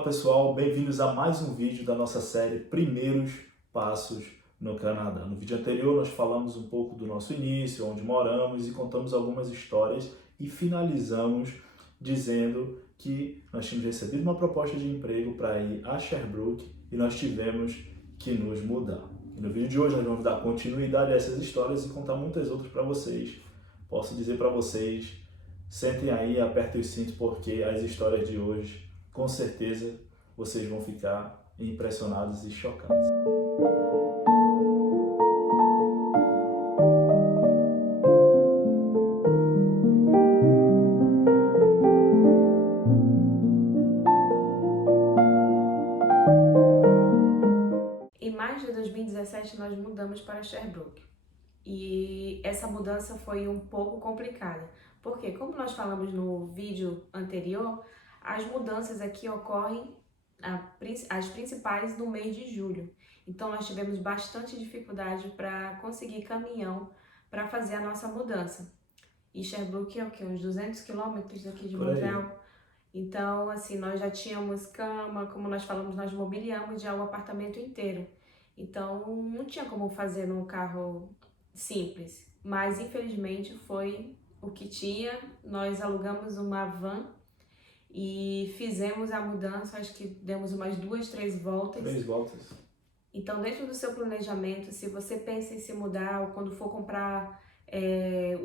Olá pessoal, bem-vindos a mais um vídeo da nossa série Primeiros Passos no Canadá. No vídeo anterior nós falamos um pouco do nosso início, onde moramos e contamos algumas histórias e finalizamos dizendo que nós tínhamos recebido uma proposta de emprego para ir a Sherbrooke e nós tivemos que nos mudar. E no vídeo de hoje nós vamos dar continuidade a essas histórias e contar muitas outras para vocês. Posso dizer para vocês, sentem aí, apertem os cintos porque as histórias de hoje com certeza vocês vão ficar impressionados e chocados. Em maio de 2017 nós mudamos para Sherbrooke e essa mudança foi um pouco complicada, porque como nós falamos no vídeo anterior, as mudanças aqui ocorrem, as principais, no mês de julho. Então nós tivemos bastante dificuldade para conseguir caminhão para fazer a nossa mudança. E Sherbrooke é o quê? Uns 200 quilômetros daqui de Montreal. Então, assim, nós já tínhamos cama, como nós falamos, nós mobiliamos já o apartamento inteiro. Então, não tinha como fazer num carro simples. Mas, infelizmente, foi o que tinha. Nós alugamos uma van e fizemos a mudança, acho que demos umas 2, 3 voltas. 3 voltas. Então, dentro do seu planejamento, se você pensa em se mudar ou quando for comprar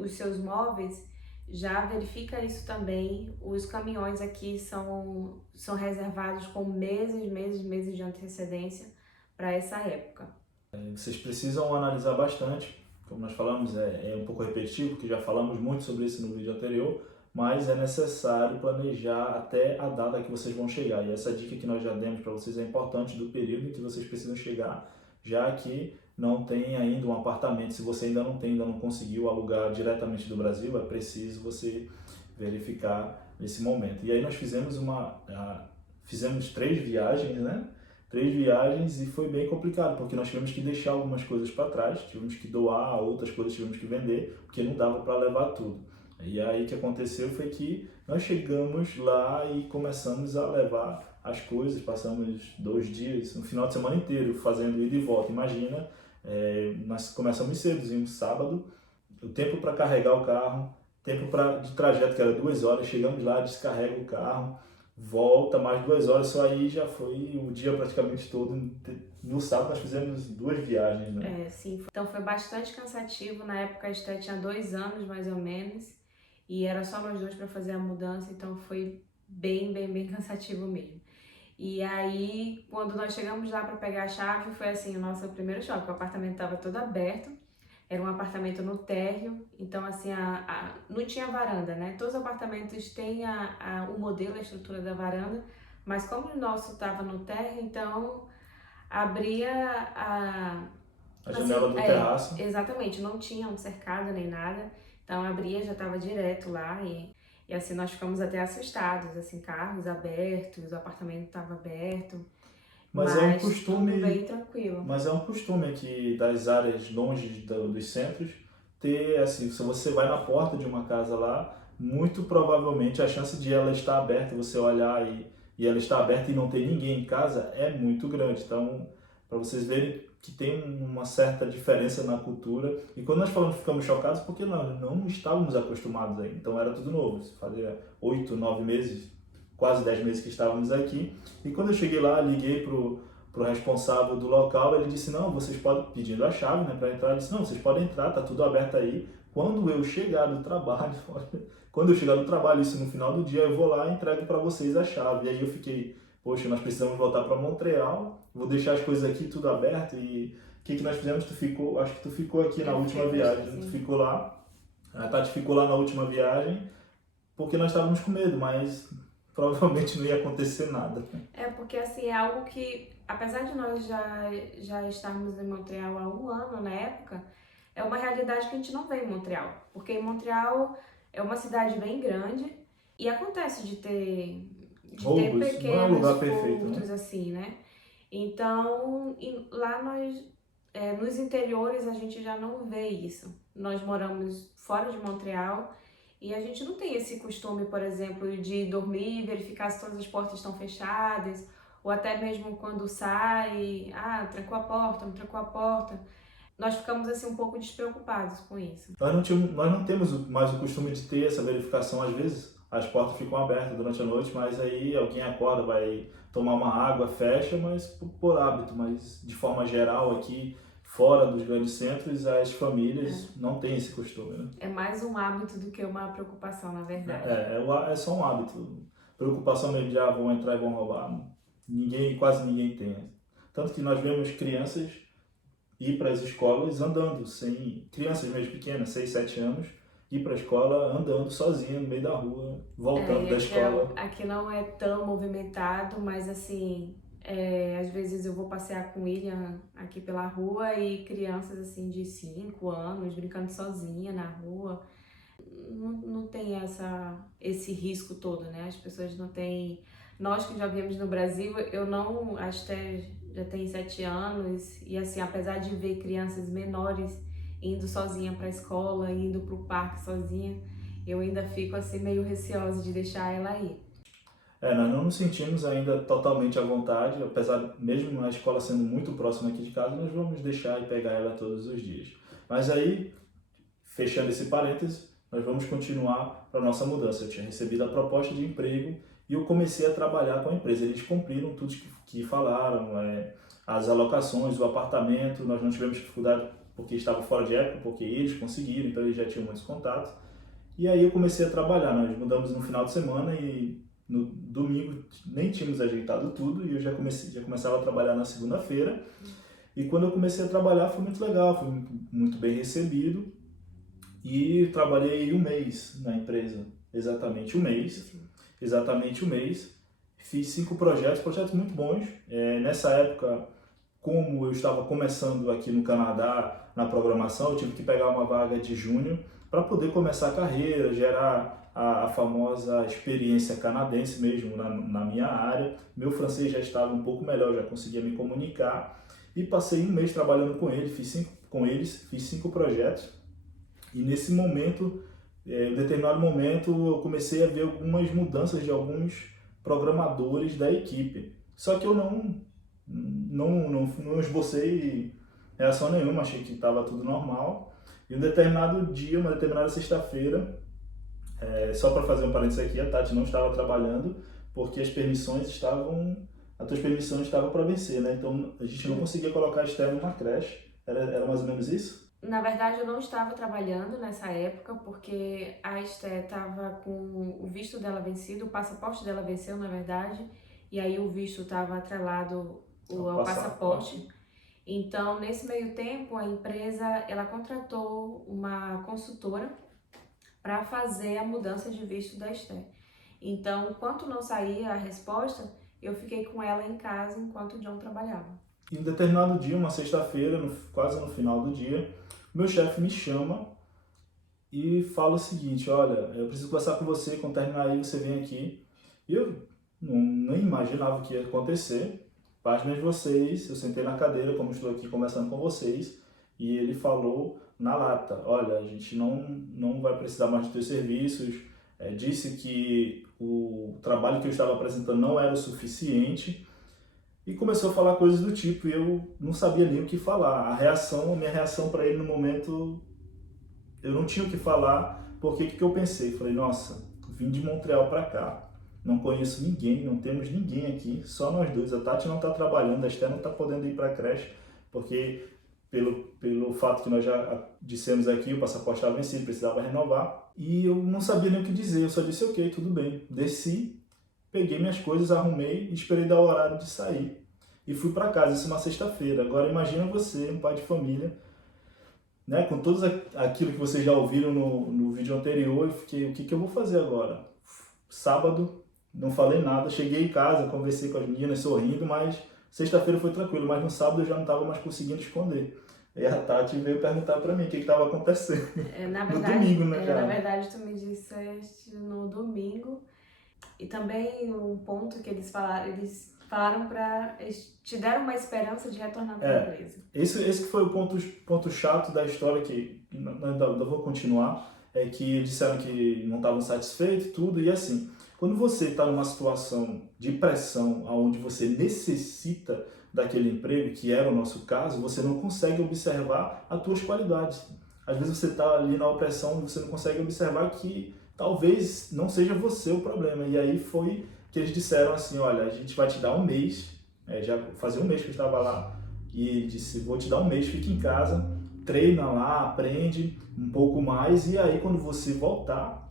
os seus móveis, já verifica isso também. Os caminhões aqui são reservados com meses de antecedência para essa época. Vocês precisam analisar bastante, como nós falamos, é um pouco repetitivo, porque já falamos muito sobre isso no vídeo anterior, mas é necessário planejar até a data que vocês vão chegar. E essa dica que nós já demos para vocês é importante do período em que vocês precisam chegar, já que não tem ainda um apartamento. Se você ainda não conseguiu alugar diretamente do Brasil, é preciso você verificar nesse momento. E aí nós fizemos 3 viagens, né? 3 viagens e foi bem complicado, porque nós tivemos que deixar algumas coisas para trás, tivemos que doar, outras coisas tivemos que vender, porque não dava para levar tudo. E aí o que aconteceu foi que nós chegamos lá e começamos a levar as coisas, passamos 2 dias, um final de semana inteiro fazendo ida e volta. Imagina, nós começamos cedo, um sábado, o tempo para carregar o carro, tempo de trajeto que era 2 horas, chegamos lá, descarrega o carro, volta mais 2 horas, só aí já foi o dia praticamente todo. No sábado nós fizemos 2 viagens, né? Sim. Então foi bastante cansativo. Na época a Esté tinha 2 anos mais ou menos e era só nós dois para fazer a mudança, então foi bem cansativo mesmo. E aí, quando nós chegamos lá para pegar a chave, foi assim, o nosso primeiro choque. O apartamento estava todo aberto, era um apartamento no térreo, então assim, não tinha varanda, né? Todos os apartamentos têm o modelo, a estrutura da varanda, mas como o nosso estava no térreo, então abria A janela do terraço. Exatamente, não tinha um cercado nem nada, então abria, já estava direto lá e assim nós ficamos até assustados, assim, carros abertos, o apartamento estava aberto, mas é um costume, tudo bem tranquilo. Mas é um costume aqui das áreas longe dos centros ter, assim, se você vai na porta de uma casa lá, muito provavelmente a chance de ela estar aberta, você olhar e ela estar aberta e não ter ninguém em casa é muito grande. Então, para vocês verem que tem uma certa diferença na cultura. E quando nós falamos que ficamos chocados, porque nós não estávamos acostumados aí. Então era tudo novo. Fazia 8, 9 meses, quase 10 meses que estávamos aqui. E quando eu cheguei lá, liguei pro responsável do local, ele disse, não, vocês podem, pedindo a chave, né, para entrar, ele disse, não, vocês podem entrar, tá tudo aberto aí. Quando eu chegar do trabalho, isso no final do dia, eu vou lá e entrego para vocês a chave. E aí eu fiquei, poxa, nós precisamos voltar para Montreal, vou deixar as coisas aqui tudo aberto. E o que nós fizemos? Acho que tu ficou aqui na última viagem, tu ficou lá, a Tati ficou lá na última viagem, porque nós estávamos com medo, mas provavelmente não ia acontecer nada. Porque assim, é algo que, apesar de nós já estarmos em Montreal há 1 ano na época, é uma realidade que a gente não vê em Montreal, porque em Montreal é uma cidade bem grande e acontece de ter Roubos, pequenos não é um lugar perfeito, furtos, né? assim, né? Então, lá nos interiores a gente já não vê isso. Nós moramos fora de Montreal E a gente não tem esse costume, por exemplo, de dormir e verificar se todas as portas estão fechadas, ou até mesmo quando sai, trancou a porta, não trancou a porta. Nós ficamos assim um pouco despreocupados com isso. Nós não temos mais o costume de ter essa verificação às vezes. As portas ficam abertas durante a noite, mas aí alguém acorda, vai tomar uma água, fecha, mas por hábito. Mas de forma geral aqui, fora dos grandes centros, as famílias não têm esse costume, né? É mais um hábito do que uma preocupação, na verdade. É só um hábito. Preocupação mesmo de, vão entrar e vão roubar. Quase ninguém tem. Tanto que nós vemos crianças ir para as escolas andando, crianças mesmo pequenas, 6, 7 anos, ir para a escola andando sozinha no meio da rua, voltando da escola. Aqui não é tão movimentado, mas assim, às vezes eu vou passear com o William aqui pela rua e crianças assim de 5 anos brincando sozinha na rua. Não tem esse risco todo, né? As pessoas não têm... Nós que já vivemos no Brasil, eu não... Acho que já tenho 7 anos e assim, apesar de ver crianças menores indo sozinha para a escola, indo para o parque sozinha, eu ainda fico assim meio receosa de deixar ela ir. Nós não nos sentimos ainda totalmente à vontade, apesar mesmo a escola sendo muito próxima aqui de casa, nós vamos deixar e pegar ela todos os dias. Mas aí, fechando esse parêntese, nós vamos continuar para a nossa mudança. Eu tinha recebido a proposta de emprego e eu comecei a trabalhar com a empresa. Eles cumpriram tudo que falaram, as alocações, o apartamento, nós não tivemos dificuldade porque estava fora de época, porque eles conseguiram, então eles já tinham muitos contatos. E aí eu comecei a trabalhar, nós mudamos no final de semana e no domingo nem tínhamos ajeitado tudo e eu já começava a trabalhar na segunda-feira. E quando eu comecei a trabalhar foi muito legal, fui muito bem recebido e trabalhei um mês na empresa, exatamente um mês. Fiz 5 projetos muito bons. Nessa época, como eu estava começando aqui no Canadá na programação, eu tive que pegar uma vaga de júnior para poder começar a carreira, gerar a famosa experiência canadense mesmo na minha área. Meu francês já estava um pouco melhor, já conseguia me comunicar e passei um mês trabalhando com eles, fiz 5 projetos e nesse momento, em determinado momento, eu comecei a ver algumas mudanças de alguns programadores da equipe. Só que eu não esbocei reação nenhuma, achei que estava tudo normal. E um determinado dia, uma determinada sexta-feira, só para fazer um parênteses aqui, a Tati não estava trabalhando porque as tuas permissões estavam para vencer, né? Então a gente não conseguia colocar a Esther numa creche. Era mais ou menos isso? Na verdade, eu não estava trabalhando nessa época porque a Esther estava com o visto dela vencido, o passaporte dela venceu, na verdade, e aí o visto estava atrelado ao passaporte. Então, nesse meio tempo, a empresa ela contratou uma consultora para fazer a mudança de visto da Esther. Então, enquanto não saía a resposta, eu fiquei com ela em casa enquanto o John trabalhava. Em determinado dia, uma sexta-feira, quase no final do dia, meu chefe me chama e fala o seguinte: olha, eu preciso conversar com você, quando terminar aí você vem aqui. E eu nem imaginava o que ia acontecer. Pasmem de vocês, eu sentei na cadeira, como estou aqui conversando com vocês, e ele falou na lata: olha, a gente não vai precisar mais de teus serviços, disse que o trabalho que eu estava apresentando não era o suficiente, e começou a falar coisas do tipo, e eu não sabia nem o que falar. A minha reação para ele no momento, eu não tinha o que falar, porque o que eu pensei? Falei, nossa, vim de Montreal para cá, não conheço ninguém, não temos ninguém aqui, só nós dois. A Tati não está trabalhando, a Esther não está podendo ir para a creche, porque pelo fato que nós já dissemos aqui, o passaporte estava vencido, precisava renovar, e eu não sabia nem o que dizer, eu só disse, ok, tudo bem. Desci, peguei minhas coisas, arrumei e esperei dar o horário de sair. E fui para casa, isso uma sexta-feira. Agora imagina você, um pai de família, né, com tudo aquilo que vocês já ouviram no vídeo anterior, eu fiquei, o que eu vou fazer agora? Sábado, não falei nada, cheguei em casa, conversei com as meninas sorrindo, mas sexta-feira foi tranquilo, mas no sábado eu já não estava mais conseguindo esconder. E a Tati veio perguntar para mim o que estava acontecendo. Na verdade, no domingo, né? Na verdade, tu me disseste no domingo. E também um ponto que eles falaram para... Eles te deram uma esperança de retornar para a empresa. Esse que foi o ponto chato da história, que ainda vou continuar. que disseram que não estavam satisfeitos, tudo, e assim, quando você está numa situação de pressão, onde você necessita daquele emprego, que era o nosso caso, você não consegue observar as suas qualidades. Às vezes você está ali na opressão e você não consegue observar que talvez não seja você o problema. E aí foi que eles disseram assim, olha, a gente vai te dar um mês, já fazia um mês que eu estava lá, e ele disse, vou te dar um mês, fica em casa, treina lá, aprende um pouco mais, e aí quando você voltar,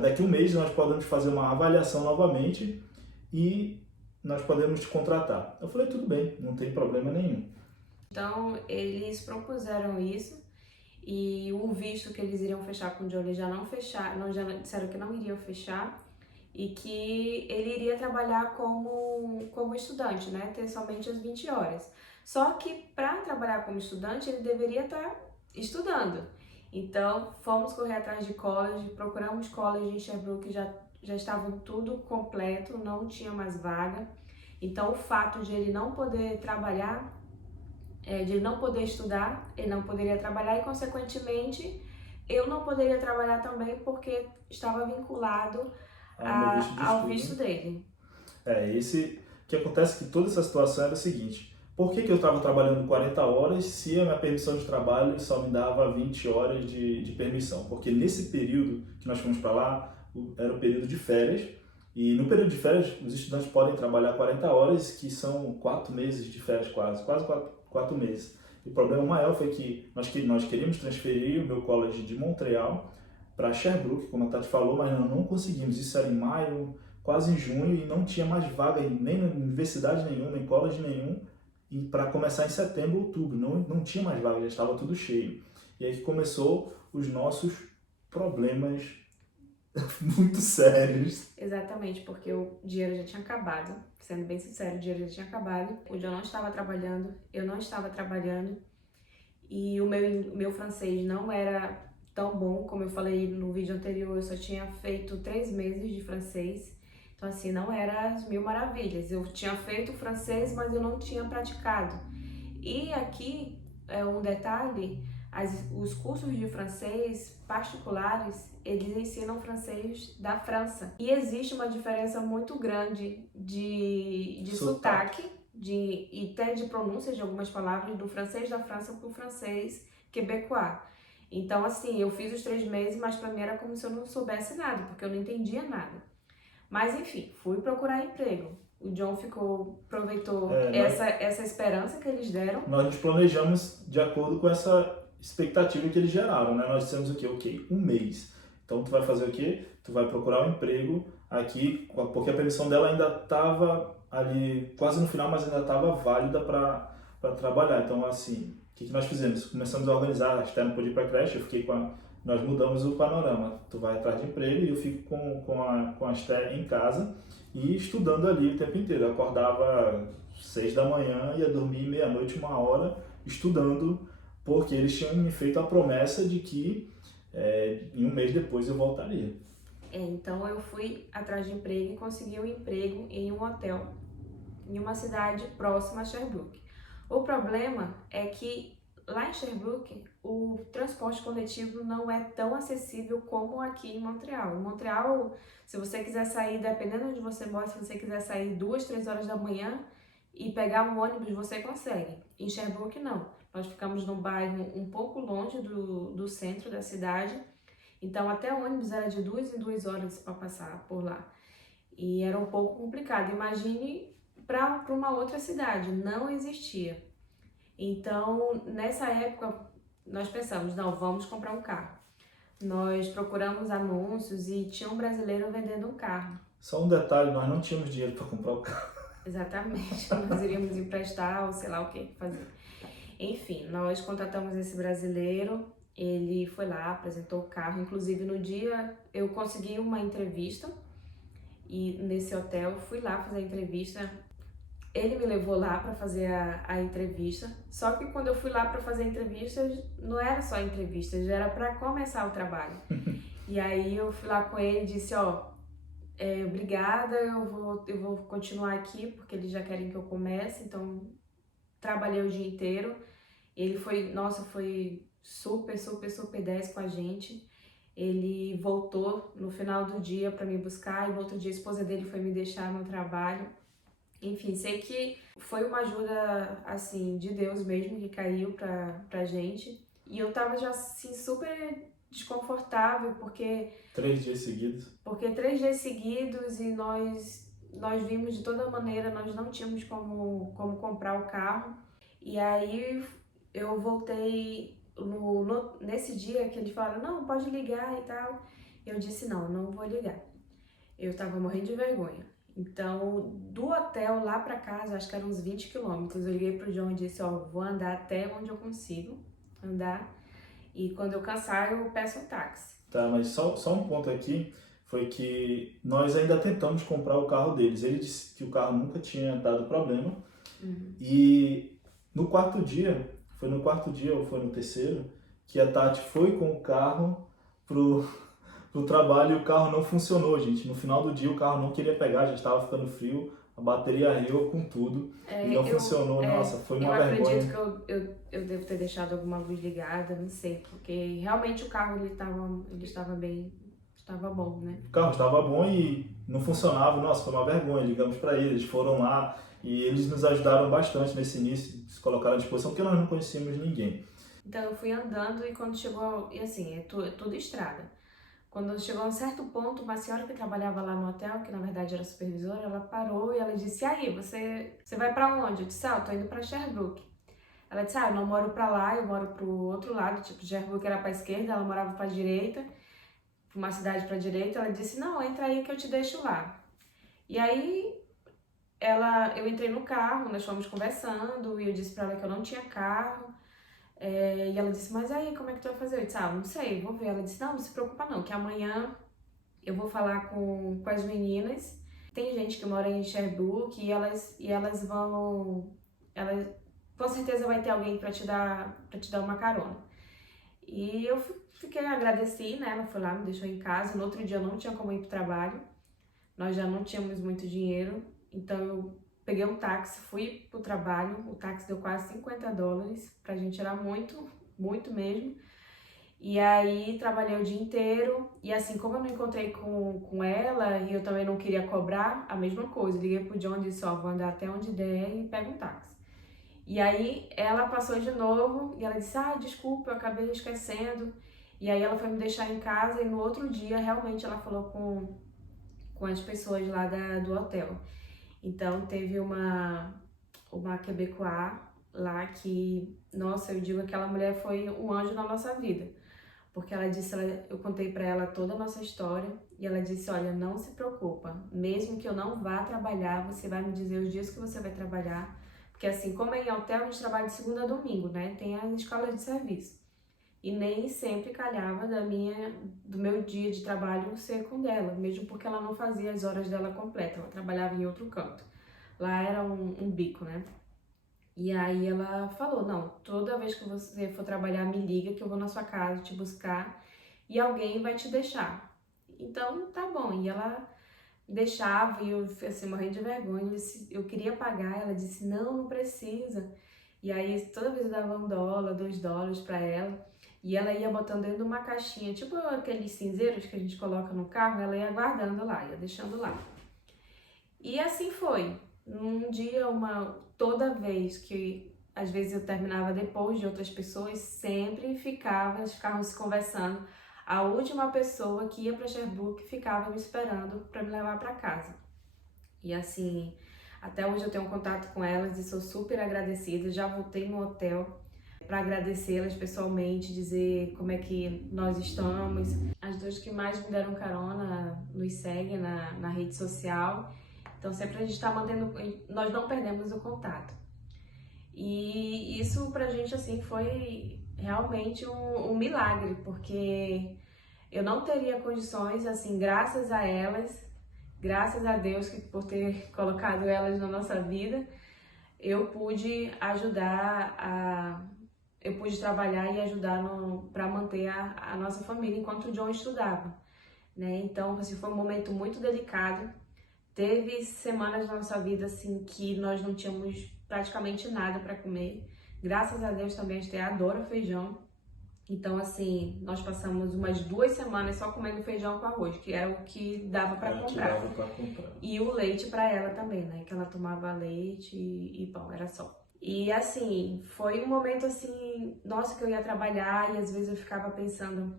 daqui a um mês nós podemos fazer uma avaliação novamente e nós podemos te contratar. Eu falei, tudo bem, não tem problema nenhum. Então, eles propuseram isso e o visto que eles iriam fechar com o Johnny já não fecharam, já disseram que não iriam fechar e que ele iria trabalhar como estudante, né? Ter somente as 20 horas. Só que para trabalhar como estudante, ele deveria estar estudando. Então, fomos correr atrás de college, procuramos college em Sherbrooke, já estavam tudo completo, não tinha mais vaga. Então, o fato de ele não poder trabalhar, de ele não poder estudar, ele não poderia trabalhar e, consequentemente, eu não poderia trabalhar também porque estava vinculado ao visto dele. O que acontece é que toda essa situação era o seguinte, por que eu estava trabalhando 40 horas se a minha permissão de trabalho só me dava 20 horas de permissão? Porque nesse período que nós fomos para lá, era o período de férias, e no período de férias os estudantes podem trabalhar 40 horas, que são 4 meses de férias quase 4 meses. E o problema maior foi que nós queríamos transferir o meu college de Montreal para Sherbrooke, como a Tati falou, mas nós não conseguimos. Isso era em maio, quase em junho, e não tinha mais vaga nem na universidade nenhuma, em college nenhum, e para começar em setembro, outubro, não tinha mais vaga, já estava tudo cheio. E aí que começou os nossos problemas muito sérios. Exatamente, porque o dinheiro já tinha acabado, sendo bem sincero, o dinheiro já tinha acabado, o John não estava trabalhando, eu não estava trabalhando, e o meu francês não era tão bom, como eu falei no vídeo anterior, eu só tinha feito 3 meses de francês, então assim, não era as mil maravilhas, eu tinha feito francês, mas eu não tinha praticado. E aqui, um detalhe, os cursos de francês particulares, eles ensinam francês da França. E existe uma diferença muito grande de sotaque e até de pronúncia de algumas palavras do francês da França para o francês quebecois. Então, assim, eu fiz os 3 meses, mas para mim era como se eu não soubesse nada, porque eu não entendia nada. Mas, enfim, fui procurar emprego. O John aproveitou essa esperança que eles deram. Nós nos planejamos de acordo com essa expectativa que eles geraram, né? Nós dissemos o quê? Ok, um mês. Então tu vai fazer o quê? Tu vai procurar um emprego aqui, porque a permissão dela ainda estava ali quase no final, mas ainda estava válida para trabalhar. Então assim, o que nós fizemos? Começamos a organizar, a Esther não podia ir para a creche, eu fiquei nós mudamos o panorama. Tu vai atrás de emprego e eu fico com a Esther em casa e estudando ali o tempo inteiro. Eu acordava 6 da manhã, ia dormir meia-noite, 1 hora, estudando, porque eles tinham me feito a promessa de que em um mês depois eu voltaria. Então eu fui atrás de emprego e consegui um emprego em um hotel, em uma cidade próxima a Sherbrooke. O problema é que lá em Sherbrooke, o transporte coletivo não é tão acessível como aqui em Montreal. Em Montreal, se você quiser sair, dependendo de onde você mora, se você quiser sair 2, 3 horas da manhã e pegar um ônibus, você consegue. Em Sherbrooke, não. Nós ficamos num bairro um pouco longe do centro da cidade, então até o ônibus era de 2 em 2 horas para passar por lá. E era um pouco complicado. Imagine para uma outra cidade, não existia. Então, nessa época, nós pensamos, não, vamos comprar um carro. Nós procuramos anúncios e tinha um brasileiro vendendo um carro. Só um detalhe, nós não tínhamos dinheiro para comprar o carro. Exatamente, nós iríamos emprestar ou sei lá o que fazer. Enfim, nós contratamos esse brasileiro, ele foi lá, apresentou o carro. Inclusive, no dia eu consegui uma entrevista e nesse hotel fui lá fazer a entrevista. Ele me levou lá para fazer a entrevista, só que quando eu fui lá para fazer a entrevista, não era só a entrevista, já era para começar o trabalho. E aí eu fui lá com ele e disse, obrigada, eu vou continuar aqui, porque eles já querem que eu comece, então trabalhei o dia inteiro. Ele foi super, super, super 10 com a gente. Ele voltou no final do dia para me buscar e no outro dia a esposa dele foi me deixar no trabalho. Enfim, sei que foi uma ajuda, assim, de Deus mesmo que caiu pra gente. E eu tava já, assim, super desconfortável, porque 3 dias seguidos. 3 dias seguidos e nós vimos de toda maneira, nós não tínhamos como comprar o carro. E aí eu voltei nesse dia que eles falaram, não, pode ligar e tal. Eu disse, não, não vou ligar. Eu tava morrendo de vergonha. Então, do hotel lá pra casa, acho que eram uns 20 quilômetros, eu liguei pro John e disse, ó, vou andar até onde eu consigo andar. E quando eu cansar, eu peço um táxi. Tá, mas só um ponto aqui, foi que nós ainda tentamos comprar o carro deles. Ele disse que o carro nunca tinha dado problema. E no quarto dia, foi no quarto dia ou foi no terceiro, que a Tati foi com o carro pro trabalho e o carro não funcionou, gente. No final do dia o carro não queria pegar, já estava ficando frio, a bateria riu com tudo e não funcionou. Nossa, foi uma vergonha. Eu acredito que eu devo ter deixado alguma luz ligada, não sei, porque realmente o carro ele estava bom, né? O carro estava bom e não funcionava. Nossa, foi uma vergonha. Ligamos para eles, foram lá e eles nos ajudaram bastante nesse início, se colocaram à disposição, porque nós não conhecíamos ninguém. Então eu fui andando e quando chegou, e assim, é tudo estrada. Quando chegou a um certo ponto, uma senhora que trabalhava lá no hotel, que na verdade era supervisora, ela parou e ela disse, e aí, você vai pra onde? Eu disse, eu tô indo pra Sherbrooke. Ela disse, eu não moro pra lá, eu moro pro outro lado, tipo, Sherbrooke era pra esquerda, ela morava pra direita, pra uma cidade pra direita. Ela disse, não, entra aí que eu te deixo lá. E aí, eu entrei no carro, nós fomos conversando, e eu disse pra ela que eu não tinha carro. E ela disse, mas aí, como é que tu vai fazer? Eu disse, não sei, vou ver. Ela disse, não se preocupa não, que amanhã eu vou falar com as meninas. Tem gente que mora em Sherbrooke e elas vão... com certeza vai ter alguém para te dar uma carona. E eu agradeci, né? Ela foi lá, me deixou em casa. No outro dia eu não tinha como ir pro trabalho. Nós já não tínhamos muito dinheiro. Então eu peguei um táxi, fui pro trabalho. O táxi deu quase $50. Pra gente era muito, muito mesmo. E aí trabalhei o dia inteiro. E assim, como eu não encontrei com ela e eu também não queria cobrar, a mesma coisa. Liguei pro John e disse, vou andar até onde der e pego um táxi. E aí ela passou de novo e ela disse, desculpa, eu acabei esquecendo. E aí ela foi me deixar em casa e no outro dia realmente ela falou com as pessoas lá do hotel. Então teve uma quebecois lá que, nossa, eu digo que aquela mulher foi um anjo na nossa vida. Porque ela disse, eu contei pra ela toda a nossa história e ela disse, olha, não se preocupa, mesmo que eu não vá trabalhar, você vai me dizer os dias que você vai trabalhar. Porque assim, como é em hotel, a gente trabalha de segunda a domingo, né? Tem as escolas de serviço. E nem sempre calhava do meu dia de trabalho ser com dela, mesmo porque ela não fazia as horas dela completa, ela trabalhava em outro canto. Lá era um bico, né? E aí ela falou, não, toda vez que você for trabalhar, me liga que eu vou na sua casa te buscar e alguém vai te deixar. Então, tá bom. E ela deixava e eu, assim, morrendo de vergonha. Eu queria pagar, ela disse, não precisa. E aí, toda vez eu dava $1, $2 pra ela. E ela ia botando dentro de uma caixinha, tipo aqueles cinzeiros que a gente coloca no carro, ela ia guardando lá, ia deixando lá. E assim foi. Um dia, toda vez que às vezes eu terminava depois de outras pessoas, sempre ficávamos conversando. A última pessoa que ia para Sherbrooke ficava me esperando para me levar para casa. E assim, até hoje eu tenho contato com elas e sou super agradecida. Já voltei no hotel para agradecê-las pessoalmente, dizer como é que nós estamos. As duas que mais me deram carona nos seguem na rede social. Então sempre a gente está mantendo, nós não perdemos o contato. E isso pra gente assim foi realmente um milagre, porque eu não teria condições, assim, graças a elas, graças a Deus por ter colocado elas na nossa vida, eu pude eu pude trabalhar e ajudar para manter a nossa família enquanto o John estudava, né? Então, assim, foi um momento muito delicado. Teve semanas na nossa vida assim que nós não tínhamos praticamente nada para comer. Graças a Deus também a gente adora feijão. Então, assim, nós passamos umas 2 semanas só comendo feijão com arroz, que era o que dava para comprar. Que dava pra comprar. E o leite para ela também, né? Que ela tomava leite e pão, era só. E assim, foi um momento assim, nossa, que eu ia trabalhar e às vezes eu ficava pensando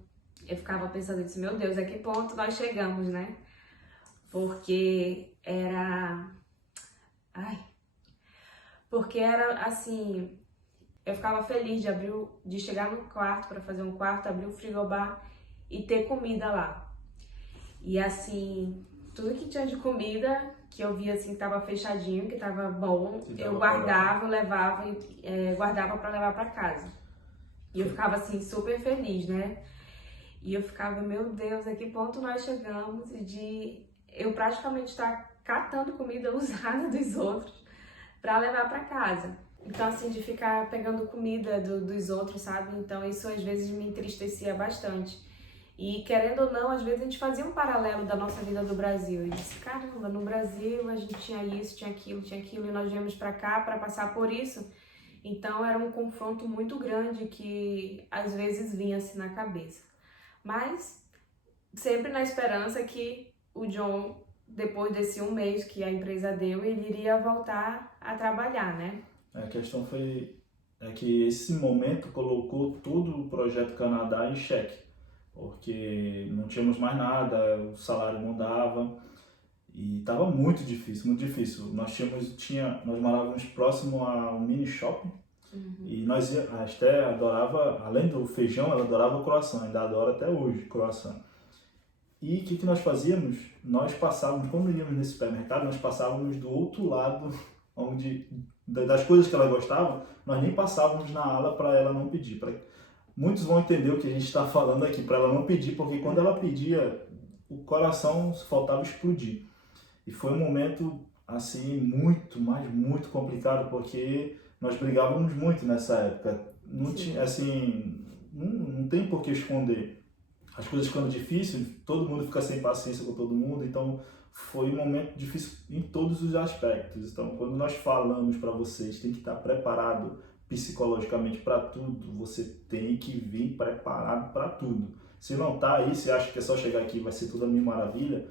assim, meu Deus, a que ponto nós chegamos, né? Porque era, ai, porque era assim, eu ficava feliz de chegar no quarto para fazer um quarto, abrir o frigobar e ter comida lá. E assim, tudo que tinha de comida, que eu via assim que tava fechadinho, que tava bom, eu guardava, levava e guardava para levar para casa. E eu ficava assim super feliz, né? E eu ficava, meu Deus, a que ponto nós chegamos de eu praticamente estar catando comida usada dos outros para levar para casa. Então, assim, de ficar pegando comida dos outros, sabe? Então, isso às vezes me entristecia bastante. E, querendo ou não, às vezes a gente fazia um paralelo da nossa vida do Brasil. E disse, caramba, no Brasil a gente tinha isso, tinha aquilo, e nós viemos para cá para passar por isso. Então, era um confronto muito grande que às vezes vinha assim na cabeça. Mas, sempre na esperança que o John, depois desse 1 mês que a empresa deu, ele iria voltar a trabalhar, né? A questão foi que esse momento colocou todo o projeto Canadá em xeque, porque não tínhamos mais nada, o salário não dava e estava muito difícil, muito difícil. Nós morávamos próximo a um mini shopping e a Esté adorava, além do feijão, ela adorava o croissant, ainda adora até hoje croissant. E o que nós fazíamos? Nós passávamos, quando íamos nesse supermercado, nós passávamos do outro lado das coisas que ela gostava, nós nem passávamos na ala para ela não pedir. Muitos vão entender o que a gente está falando aqui, para ela não pedir, porque quando ela pedia, o coração faltava explodir. E foi um momento assim muito, mas muito complicado, porque nós brigávamos muito nessa época. Não tinha, assim, não tem por que esconder. As coisas ficando difíceis, todo mundo fica sem paciência com todo mundo, então foi um momento difícil em todos os aspectos. Então, quando nós falamos para vocês, tem que estar preparado psicologicamente para tudo, você tem que vir preparado para tudo. Se não está aí, se acha que é só chegar aqui e vai ser tudo a minha maravilha,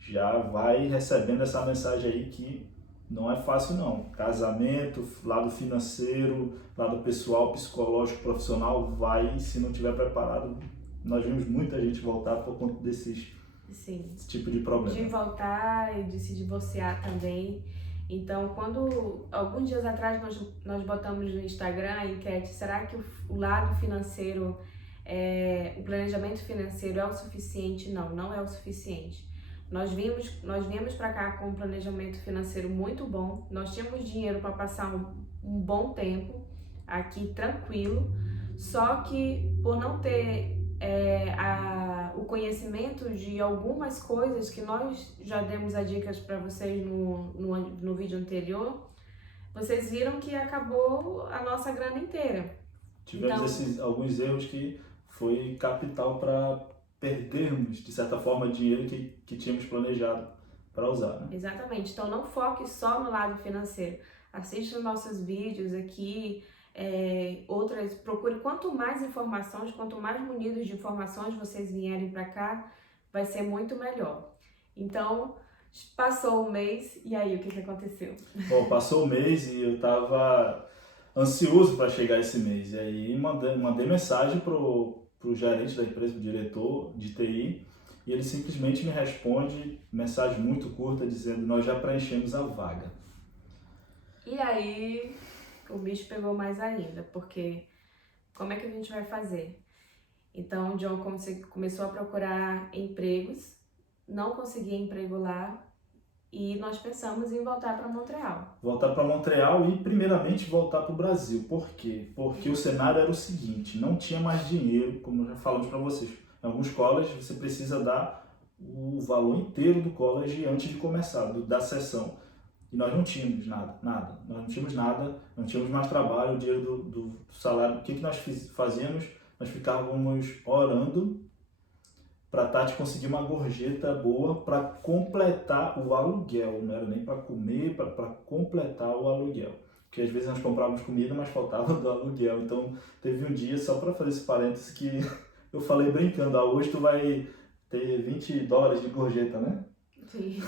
já vai recebendo essa mensagem aí que não é fácil não. Casamento, lado financeiro, lado pessoal, psicológico, profissional, se não tiver preparado, nós vimos muita gente voltar por conta esse tipo de problema. De voltar e de se divorciar também. Então, alguns dias atrás nós botamos no Instagram a enquete, será que o lado financeiro, o planejamento financeiro é o suficiente? Não, não é o suficiente. Nós viemos para cá com um planejamento financeiro muito bom, nós tínhamos dinheiro para passar um bom tempo aqui tranquilo, só que por não ter o conhecimento de algumas coisas que nós já demos as dicas para vocês no vídeo anterior, vocês viram que acabou a nossa grana inteira. Tivemos alguns erros que foi capital para perdermos, de certa forma, dinheiro que tínhamos planejado para usar. Né? Exatamente. Então não foque só no lado financeiro. Assista os nossos vídeos aqui, procure quanto mais informações, quanto mais munidos de informações vocês vierem para cá, vai ser muito melhor. Então, passou o mês e aí o que aconteceu? Bom, passou o mês e eu estava ansioso para chegar esse mês. E aí mandei mensagem pro gerente da empresa, pro diretor de TI, e ele simplesmente me responde, mensagem muito curta, dizendo: nós já preenchemos a vaga. E aí o bicho pegou mais ainda, porque como é que a gente vai fazer? Então o John começou a procurar empregos, não conseguia emprego lá, e nós pensamos em voltar para Montreal. Voltar para Montreal e primeiramente voltar para o Brasil. Por quê? Porque o cenário era o seguinte, não tinha mais dinheiro, como já falamos para vocês. Em alguns colleges você precisa dar o valor inteiro do college antes de começar, da sessão. E nós não tínhamos nada. Nós não tínhamos nada, não tínhamos mais trabalho, o dinheiro do salário. O que nós fazíamos? Nós ficávamos orando para a Tati conseguir uma gorjeta boa para completar o aluguel. Não era nem para comer, para completar o aluguel. porque às vezes nós comprávamos comida, mas faltava do aluguel. Então teve um dia, só para fazer esse parênteses, que eu falei brincando, hoje tu vai ter $20 de gorjeta, né? Sim.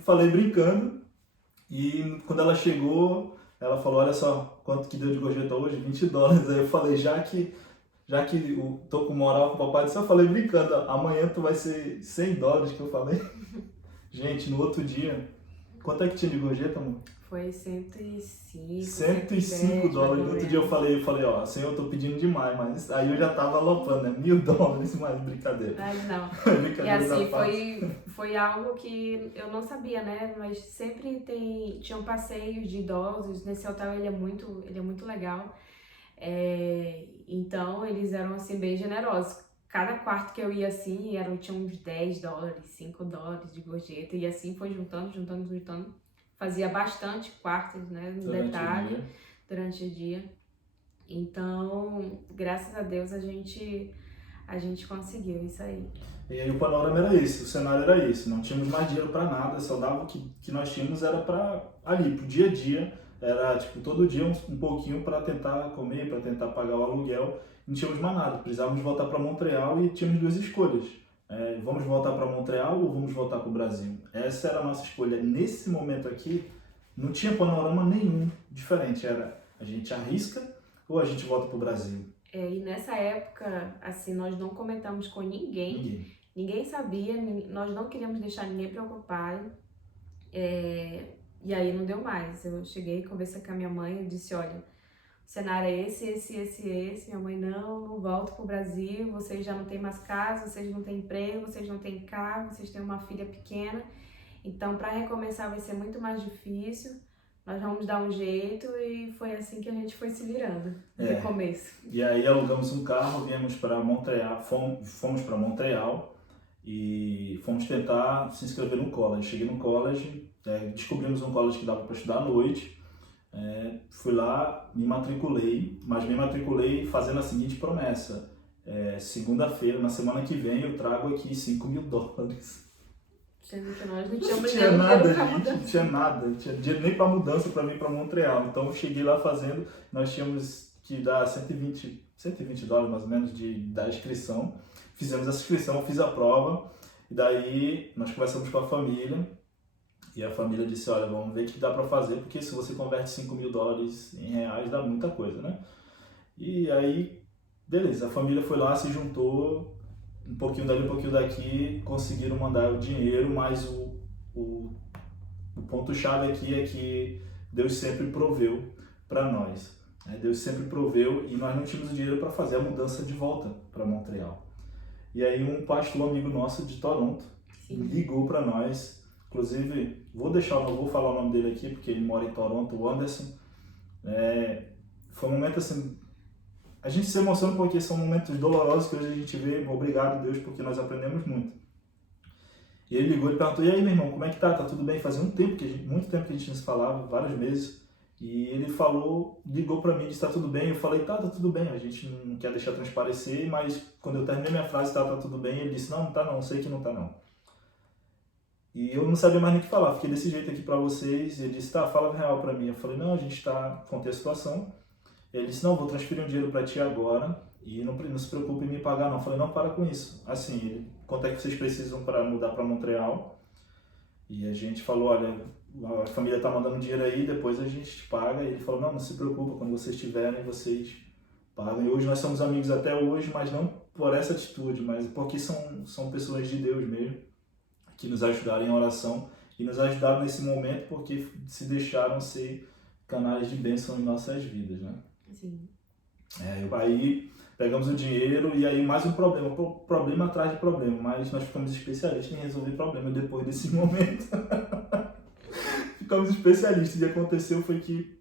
Falei brincando, e quando ela chegou, ela falou, olha só, quanto que deu de gorjeta hoje? $20. Aí eu falei, já que eu tô com moral com o papai do céu, eu falei brincando, amanhã tu vai ser $100 que eu falei. Gente, no outro dia, quanto é que tinha de gorjeta, amor? Foi 105, $105. No outro dia eu falei, ó, Senhor, eu tô pedindo demais, mas aí eu já tava aloprando, né? $1.000, mas brincadeira. Mas não. Brincadeira E assim, da parte. foi algo que eu não sabia, né? Mas sempre tinham passeios de idosos. Nesse hotel ele é muito legal. Então eles eram assim bem generosos. Cada quarto que eu ia assim, tinha uns $10, $5 de gorjeta. E assim foi juntando. Fazia bastante quartos, né? No detalhe, durante o dia. Então, graças a Deus, a gente conseguiu isso aí. E aí o panorama era esse, o cenário era esse, não tínhamos mais dinheiro para nada, só dava o que nós tínhamos era para ali, pro dia a dia, era tipo todo dia um pouquinho para tentar comer, para tentar pagar o aluguel, não tínhamos mais nada, precisávamos voltar para Montreal e tínhamos duas escolhas, vamos voltar para Montreal ou vamos voltar para o Brasil? Essa era a nossa escolha. Nesse momento aqui, não tinha panorama nenhum diferente, era a gente arrisca ou a gente volta para o Brasil? E nessa época, assim, nós não comentamos com ninguém. Ninguém sabia, nós não queríamos deixar ninguém preocupado. E aí não deu mais. Eu cheguei, conversei com a minha mãe, eu disse, olha, o cenário é esse. Minha mãe, não volto pro Brasil, vocês já não têm mais casa, vocês não têm emprego, vocês não têm carro, vocês têm uma filha pequena. Então, para recomeçar vai ser muito mais difícil. Nós vamos dar um jeito, e foi assim que a gente foi se virando no começo. E aí alugamos um carro, viemos para Montreal, fomos para Montreal e fomos tentar se inscrever no college. Cheguei no college, descobrimos um college que dava para estudar à noite. Fui lá, me matriculei, mas me matriculei fazendo a seguinte promessa: segunda-feira, na semana que vem, eu trago aqui $5.000. Sendo que nós não tínhamos tinha nada, gente, não tinha nada, não tinha dinheiro nem para mudança para mim para Montreal. Então eu cheguei lá fazendo, nós tínhamos que dar $120 mais ou menos da inscrição. Fizemos essa inscrição, fiz a prova, e daí nós conversamos com a família, e a família disse, olha, vamos ver o que dá para fazer, porque se você converte $5.000 em reais, dá muita coisa, né? E aí, beleza, a família foi lá, se juntou, um pouquinho dali, um pouquinho daqui, conseguiram mandar o dinheiro, mas o ponto-chave aqui é que Deus sempre proveu para nós. Deus sempre proveu, e nós não tínhamos dinheiro para fazer a mudança de volta para Montreal. E aí um pastor amigo nosso de Toronto ligou para nós, inclusive, não vou falar o nome dele aqui, porque ele mora em Toronto, o Anderson. Foi um momento assim, a gente se emociona porque são momentos dolorosos que hoje a gente vê, obrigado Deus, porque nós aprendemos muito. E ele ligou e perguntou, e aí meu irmão, como é que tá? Tá tudo bem? Fazia muito tempo que a gente não se falava, vários meses. E ele ligou pra mim e disse, tá tudo bem? Eu falei, tá tudo bem, a gente não quer deixar transparecer, mas quando eu terminei minha frase, tá tudo bem, ele disse, não tá não, sei que não tá não. E eu não sabia mais nem o que falar, fiquei desse jeito aqui pra vocês, e ele disse, tá, fala a real pra mim. Eu falei, não, a gente contei a situação. Ele disse, não, vou transferir um dinheiro para ti agora e não se preocupe em me pagar não. Eu falei, não, para com isso. Assim, quanto é que vocês precisam para mudar para Montreal? E a gente falou, olha, a família está mandando dinheiro aí, depois a gente te paga. E ele falou, não se preocupa, quando vocês tiverem, vocês pagam. E hoje nós somos amigos até hoje, mas não por essa atitude, mas porque são pessoas de Deus mesmo, que nos ajudaram em oração e nos ajudaram nesse momento porque se deixaram ser canais de bênção em nossas vidas, né? Sim. Aí pegamos o dinheiro e aí mais um problema atrás de problema, mas nós ficamos especialistas em resolver problemas depois desse momento. Ficamos especialistas, e o que aconteceu foi que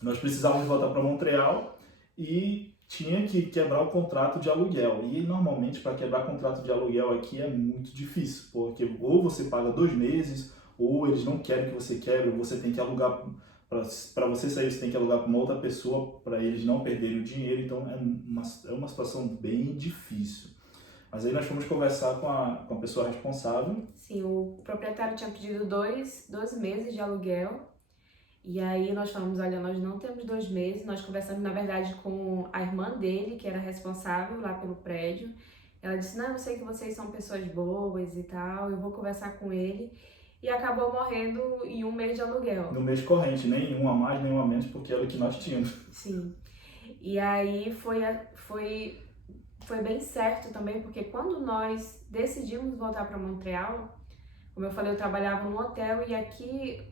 nós precisávamos voltar para Montreal e tinha que quebrar o contrato de aluguel. E normalmente para quebrar contrato de aluguel aqui é muito difícil, porque ou você paga 2 meses, ou eles não querem que você quebre, ou você tem que alugar. Para você sair, você tem que alugar para uma outra pessoa para eles não perderem o dinheiro, então é uma situação bem difícil. Mas aí nós fomos conversar com a pessoa responsável. Sim, o proprietário tinha pedido 12 meses de aluguel E aí nós falamos, olha, nós não temos 2 meses, nós conversamos na verdade com a irmã dele, que era responsável lá pelo prédio. Ela disse, não, eu sei que vocês são pessoas boas e tal, eu vou conversar com ele. E acabou morrendo em 1 mês de aluguel. No mês corrente, nenhum a mais, nenhum a menos, porque era o que nós tínhamos. Sim. E aí foi bem certo também, porque quando nós decidimos voltar para Montreal, como eu falei, eu trabalhava num hotel e aqui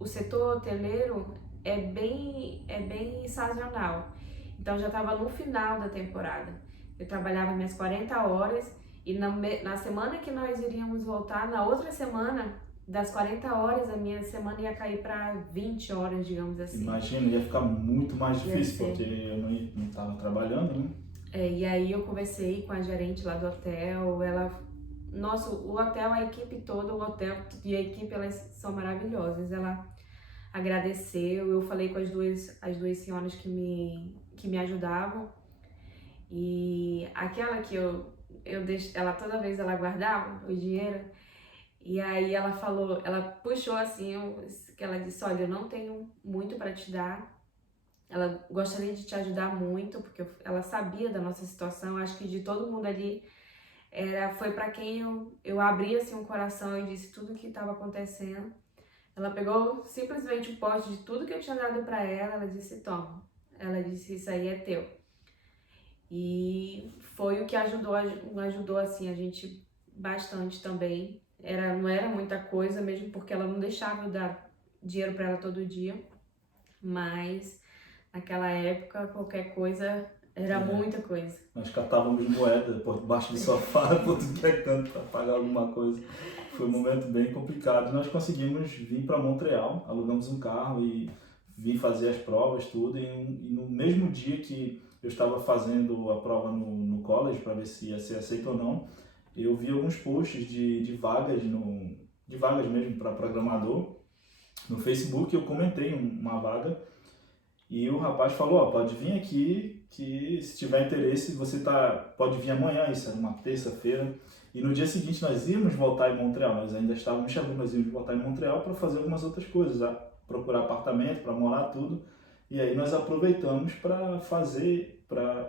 o setor hoteleiro é bem sazonal. Então já estava no final da temporada. Eu trabalhava minhas 40 horas e na semana que nós iríamos voltar, na outra semana, das 40 horas, a minha semana ia cair para 20 horas, digamos assim. Imagina, ia ficar muito mais difícil, porque eu não estava trabalhando, né? E aí eu conversei com a gerente lá do hotel, o hotel, a equipe toda, o hotel e a equipe, elas são maravilhosas. Ela agradeceu, eu falei com as duas senhoras que me ajudavam. E aquela que eu deixo, ela toda vez ela guardava o dinheiro, e aí ela falou, ela puxou assim, que ela disse, olha, eu não tenho muito para te dar, ela gostaria de te ajudar muito, porque ela sabia da nossa situação, acho que de todo mundo ali, foi para quem eu abri assim um coração e disse tudo o que estava acontecendo. Ela pegou simplesmente o pote de tudo que eu tinha dado para ela disse, toma, ela disse, isso aí é teu. E foi o que ajudou assim, a gente bastante também. Não era muita coisa, mesmo porque ela não deixava eu dar dinheiro para ela todo dia. Mas naquela época, qualquer coisa era muita coisa. Nós catávamos moeda por debaixo do sofá, por tudo que é canto, para pagar alguma coisa. Foi um momento bem complicado. Nós conseguimos vir para Montreal, alugamos um carro e vim fazer as provas, tudo. E no mesmo dia que eu estava fazendo a prova no college, para ver se ia ser aceito ou não, eu vi alguns posts de vagas, de vagas mesmo para programador. No Facebook eu comentei uma vaga e o rapaz falou, ó, pode vir aqui, que se tiver interesse, pode vir amanhã, isso era uma terça-feira. E no dia seguinte nós íamos voltar em Montreal, nós ainda estávamos chamando, nós íamos voltar em Montreal para fazer algumas outras coisas, procurar apartamento, para morar, tudo. E aí nós aproveitamos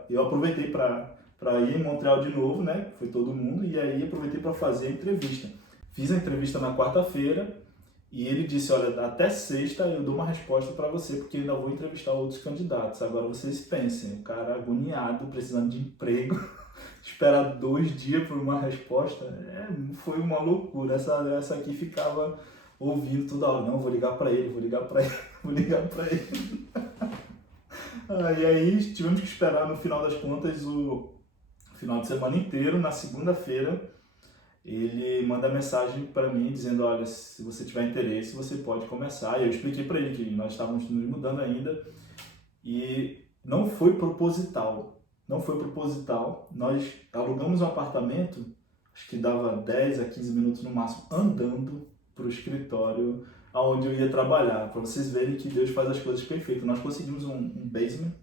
eu aproveitei para ir em Montreal de novo, né? Foi todo mundo, e aí aproveitei para fazer a entrevista. Fiz a entrevista na quarta-feira e ele disse, olha, até sexta eu dou uma resposta para você, porque eu ainda vou entrevistar outros candidatos. Agora vocês pensem, o cara agoniado, precisando de emprego, esperar 2 dias por uma resposta, foi uma loucura. Essa aqui ficava ouvindo toda hora, não, vou ligar para ele, vou ligar para ele, vou ligar para ele. E aí tivemos que esperar, no final das contas, o final de semana inteiro. Na segunda-feira ele manda mensagem para mim dizendo, olha, se você tiver interesse você pode começar. E eu expliquei para ele que nós estávamos nos mudando ainda e não foi proposital. Nós alugamos um apartamento, acho que dava 10 a 15 minutos no máximo, andando para o escritório onde eu ia trabalhar, para vocês verem que Deus faz as coisas perfeitas. Nós conseguimos um basement.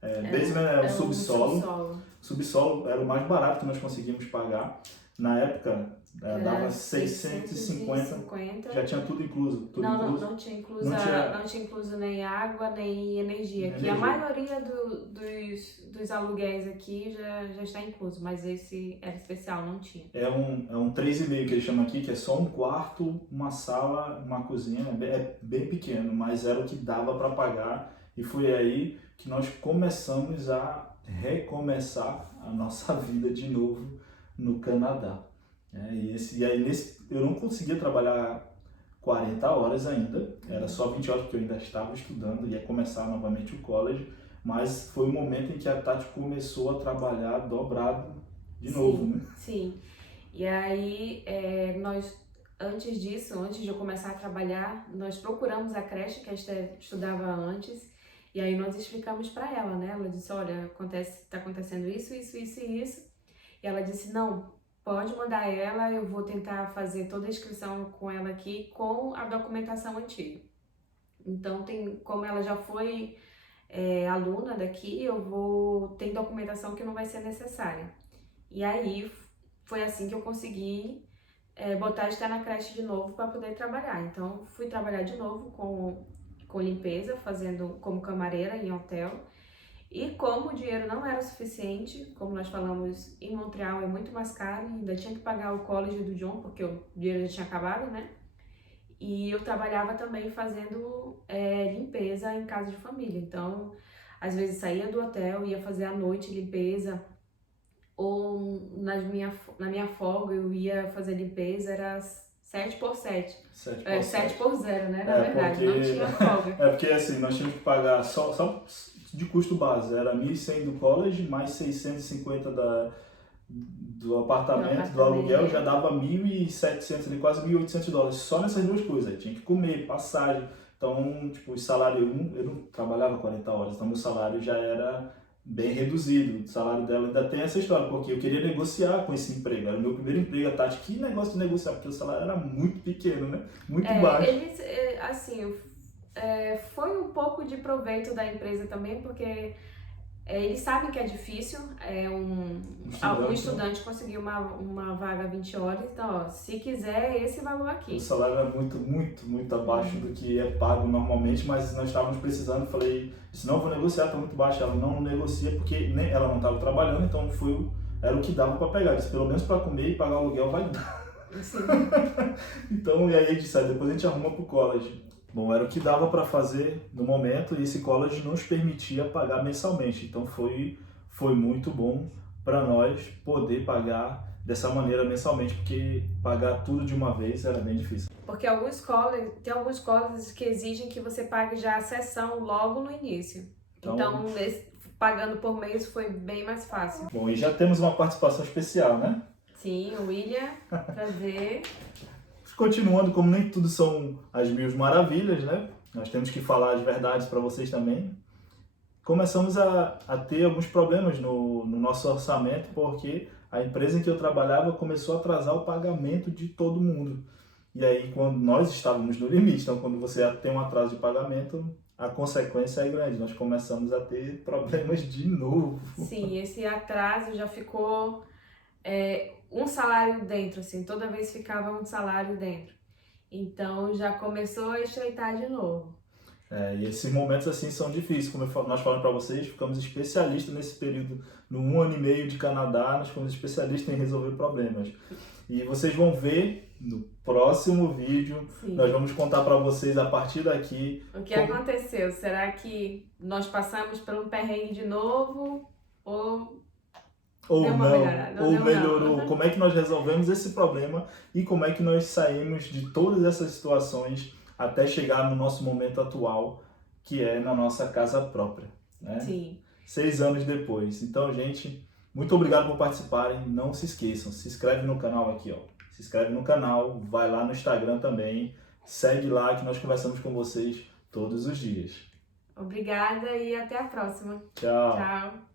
Basement é o subsolo. O subsolo era o mais barato que nós conseguimos pagar. Na época, dava 650, já tinha tudo incluso. Não tinha incluso nem água, nem energia. A maioria dos aluguéis aqui já está incluso, mas esse era especial, não tinha. É um 3,5 que eles chamam aqui, que é só um quarto, uma sala, uma cozinha, é bem pequeno, mas era o que dava para pagar. E foi aí que nós começamos a recomeçar a nossa vida de novo no Canadá. E aí eu não conseguia trabalhar 40 horas ainda, era só 20 horas porque eu ainda estava estudando, ia começar novamente o college, mas foi o momento em que a Tati começou a trabalhar dobrado de novo, né? Sim, e aí antes de eu começar a trabalhar, nós procuramos a creche que a Esther estudava antes, e aí nós explicamos para ela, né? Ela disse, olha, tá acontecendo isso, e ela disse, não, pode mandar ela, eu vou tentar fazer toda a inscrição com ela aqui com a documentação antiga. Então, como ela já foi aluna daqui, tem documentação que não vai ser necessária. E aí, foi assim que eu consegui botar a Esther na creche de novo para poder trabalhar. Então, fui trabalhar de novo com com limpeza, fazendo como camareira em hotel. E como o dinheiro não era o suficiente, como nós falamos, em Montreal é muito mais caro, ainda tinha que pagar o college do John, porque o dinheiro já tinha acabado, né? E eu trabalhava também fazendo limpeza em casa de família. Então, às vezes saía do hotel, ia fazer à noite limpeza, ou na minha folga eu ia fazer limpeza, era 7x7. 7x0, né? Na verdade, não tinha folga. É porque assim, nós tínhamos que pagar só de custo base, era 1.100 do college, mais 650 do apartamento, do aluguel, já dava 1.700, quase 1.800 dólares, só nessas duas coisas. Aí tinha que comer, passagem. Então, tipo, o salário, eu não trabalhava 40 horas, então meu salário já era bem reduzido. O salário dela ainda tem essa história, porque eu queria negociar com esse emprego. Era o meu primeiro emprego, a Tati, que negócio de negociar, porque o salário era muito pequeno, né? Muito baixo. Eles, assim, foi um pouco de proveito da empresa também, porque eles sabem que é difícil um estudante conseguir uma vaga 20 horas, então, ó, se quiser, é esse valor aqui. O salário era muito abaixo do que é pago normalmente, mas nós estávamos precisando, falei, se não vou negociar, está muito baixo. Ela não negocia porque nem ela não estava trabalhando, então era o que dava para pegar. Disse, pelo menos para comer e pagar o aluguel vai dar. Então, e aí a gente disse, depois a gente arruma pro college. Bom, era o que dava para fazer no momento e esse college nos permitia pagar mensalmente. Então foi muito bom para nós poder pagar dessa maneira mensalmente, porque pagar tudo de uma vez era bem difícil. Porque tem alguns colleges que exigem que você pague já a sessão logo no início. Então pagando por mês foi bem mais fácil. Bom, e já temos uma participação especial, né? Sim, o William, prazer. Continuando, como nem tudo são as mil maravilhas, né? Nós temos que falar as verdades para vocês também. Começamos a ter alguns problemas no nosso orçamento, porque a empresa em que eu trabalhava começou a atrasar o pagamento de todo mundo. E aí, quando nós estávamos no limite, então quando você tem um atraso de pagamento, a consequência é grande. Nós começamos a ter problemas de novo. Sim, esse atraso já ficou um salário dentro, assim, toda vez ficava um salário dentro. Então já começou a estreitar de novo. E esses momentos assim são difíceis, como nós falamos para vocês, ficamos especialistas nesse período, no 1 ano e meio de Canadá, nós ficamos especialistas em resolver problemas. E vocês vão ver no próximo vídeo, sim, nós vamos contar para vocês a partir daqui... O que aconteceu? Será que nós passamos por um perrengue de novo ou melhorou? Como é que nós resolvemos esse problema e como é que nós saímos de todas essas situações até chegar no nosso momento atual, que é na nossa casa própria, né? Sim. 6 anos depois. Então, gente, muito obrigado por participarem. Não se esqueçam, se inscreve no canal aqui, ó. Se inscreve no canal, vai lá no Instagram também, segue lá que nós conversamos com vocês todos os dias. Obrigada e até a próxima. Tchau. Tchau.